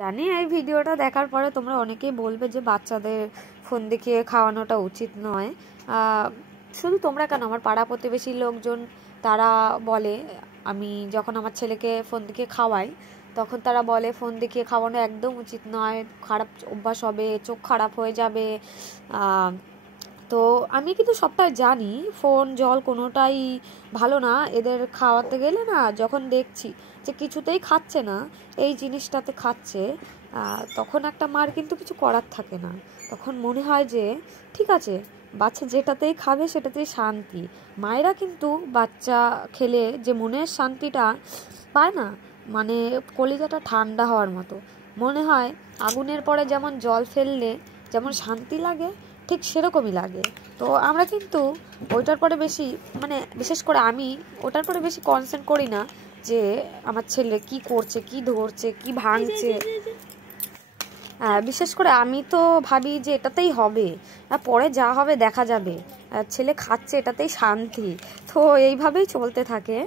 জানি এই ভিডিওটা দেখার পরে তোমরা অনেকেই বলবে যে বাচ্চাদের ফোন দেখিয়ে খাওয়ানোটা উচিত নয়। শুধু তোমরা কেন, আমার পাড়া প্রতিবেশী লোকজন তারা বলে, আমি যখন আমার ছেলেকে ফোন দেখিয়ে খাওয়াই তখন তারা বলে ফোন দেখিয়ে খাওয়ানো একদম উচিত নয়, খারাপ অভ্যাস হবে, চোখ খারাপ হয়ে যাবে। তো আমি কিন্তু সবটাই জানি, ফোন জল কোনোটাই ভালো না এদের খাওয়াতে গেলে না। যখন দেখছি যে কিছুতেই খাচ্ছে না, এই জিনিসটাতে খাচ্ছে, তখন একটা মার কিন্তু কিছু করার থাকে না। তখন মনে হয় যে ঠিক আছে, বাচ্চা যেটাতেই খাবে সেটাতেই শান্তি। মায়েরা কিন্তু বাচ্চা খেলে যে মনের শান্তিটা পায় না, মানে কলিজাটা ঠান্ডা হওয়ার মতো মনে হয়। আগুনের পরে যেমন জল ফেললে যেমন শান্তি লাগে, ঠিক সেরকমই লাগে। তো আমরা কিন্তু ওইটার পরে বেশি, মানে বিশেষ করে আমি ওটার পরে বেশি কনসেন্ট্রেট করি না যে আমার ছেলে কি করছে, কি ধরছে, কি ভাঙছে। বিশেষ করে আমি তো ভাবি যে এটাতেই হবে, পরে যা হবে দেখা যাবে, ছেলে খাচ্ছে এটাতেই শান্তি। তো এইভাবেই চলতে থাকে।